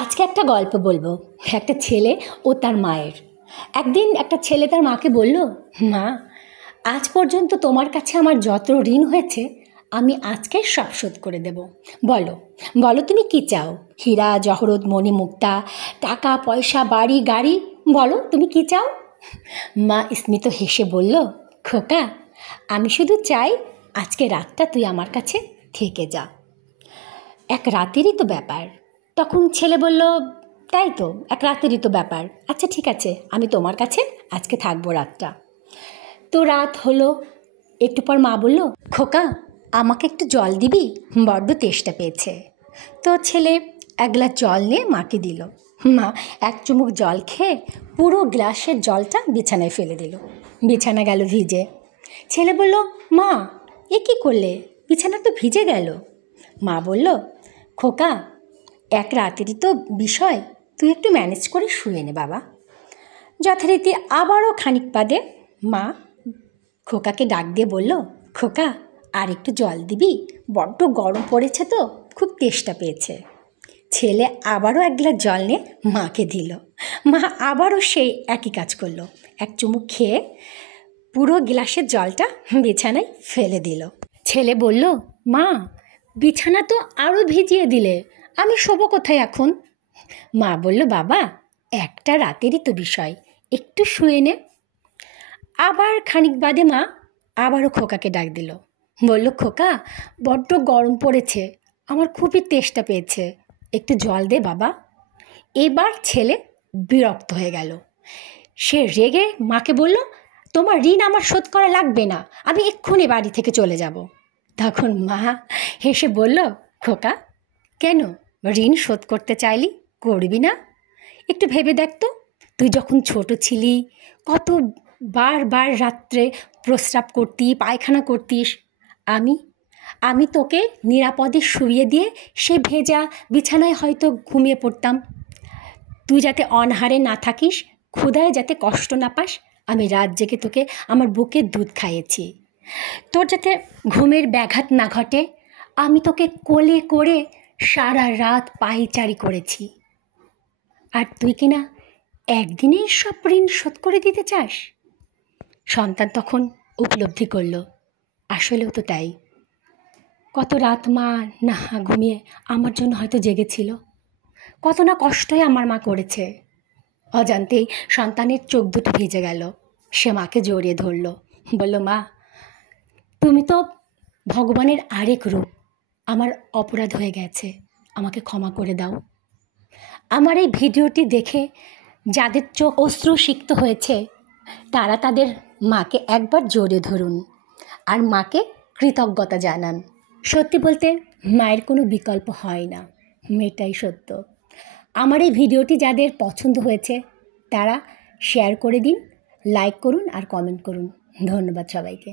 আজকে একটা গল্প বলবো। একটা ছেলে ও তার মায়ের। একদিন একটা ছেলে তার মাকে বলল, মা, আজ পর্যন্ত তোমার কাছে আমার যত ঋণ হয়েছে আমি আজকে সব শোধ করে দেব। বলো বলো তুমি কি চাও? হীরা জহরত মণি মুক্তা, টাকা পয়সা, বাড়ি গাড়ি, বলো তুমি কি চাও? মা স্মিত হেসে বলল, খোকা, আমি শুধু চাই আজকে রাতটা তুই আমার কাছে থেকে যা। এক রাতেরই তো ব্যাপার। তখন ছেলে বলল, তাই তো, এক রাতেরই তো ব্যাপার, আচ্ছা ঠিক আছে, আমি তোমার কাছে আজকে থাকবো রাতটা। তো রাত হলো। একটু পর মা বলল, খোকা, আমাকে একটু জল দিবি, বড্ড তেষ্টা পেয়েছে। তো ছেলে এক গ্লাস জল নিয়ে মাকে দিল। মা এক চুমুক জল খেয়ে পুরো গ্লাসের জলটা বিছানায় ফেলে দিল। বিছানা গেল ভিজে। ছেলে বলল, মা, এ কী করলে? বিছানা তো ভিজে গেল। মা বলল, খোকা, এক রাতেরই তো বিষয়, তুই একটু ম্যানেজ করে শুয়ে নে বাবা। যথারীতি আবারও খানিক বাদে মা খোকাকে ডাক দিয়ে বলল, খোকা, আর একটু জল দিবি, বড্ড গরম পড়েছে তো, খুব তেষ্টা পেয়েছে। ছেলে আবারও এক গ্লাস জল নিয়ে মাকে দিল। মা আবারও সেই একই কাজ করলো, এক চুমুক খেয়ে পুরো গ্লাসের জলটা বিছানায় ফেলে দিল। ছেলে বলল, মা, বিছানা তো আরও ভিজিয়ে দিলে, আমি শোবো কোথায় এখন? মা বলল, বাবা, একটা রাতেরই তো বিষয়, একটু শুয়ে নে। আবার খানিক বাদে মা আবারও খোকাকে ডাক দিল। বলল, খোকা, বড্ড গরম পড়েছে, আমার খুবই তেষ্টা পেয়েছে, একটু জল দে বাবা। এবার ছেলে বিরক্ত হয়ে গেল। সে রেগে মাকে বলল, তোমার ঋণ আমার শোধ করা লাগবে না, আমি এক্ষুনি বাড়ি থেকে চলে যাব। তখন মা হেসে বলল, খোকা, কেন, ঋণ শোধ করতে চাইলি, করবি না? একটু ভেবে দেখ তো, তুই যখন ছোট ছিলি কত বার রাত্রে প্রস্রাব করতি, পায়খানা করতিস। আমি তোকে নিরাপদে শুইয়ে দিয়ে সে ভেজা বিছানায় হয়তো ঘুমিয়ে পড়তাম। তুই যাতে অনাহারে না থাকিস, ক্ষুধায় যাতে কষ্ট না পাস, আমি রাত জেগে তোকে আমার বুকের দুধ খাইয়েছি। তোর যাতে ঘুমের ব্যাঘাত না ঘটে, আমি তোকে কোলে করে সারা রাত পায়চারি করেছি। আর তুই কিনা একদিনেই সব ঋণ শোধ করে দিতে চাস? সন্তান তখন উপলব্ধি করল, আসলেও তো তাই। কত রাত মা না ঘুমিয়ে আমার জন্য হয়তো জেগেছিল, কত না কষ্টই আমার মা করেছে। অজান্তেই সন্তানের চোখ দুটো ভিজে গেল। সে মাকে জড়িয়ে ধরল, বলল, মা, তুমি তো ভগবানের আরেক রূপ, আমার অপরাধ হয়ে গেছে, আমাকে ক্ষমা করে দাও। আমার এই ভিডিওটি দেখে যাদের চোখ অশ্রু সিক্ত হয়েছে, তারা তাদের মাকে একবার জড়িয়ে ধরুন আর মাকে কৃতজ্ঞতা জানান। সত্যি বলতে মায়ের কোনো বিকল্প হয় না, এটাই সত্য। আমার এই ভিডিওটি যাদের পছন্দ হয়েছে তারা শেয়ার করে দিন, লাইক করুন আর কমেন্ট করুন। ধন্যবাদ সবাইকে।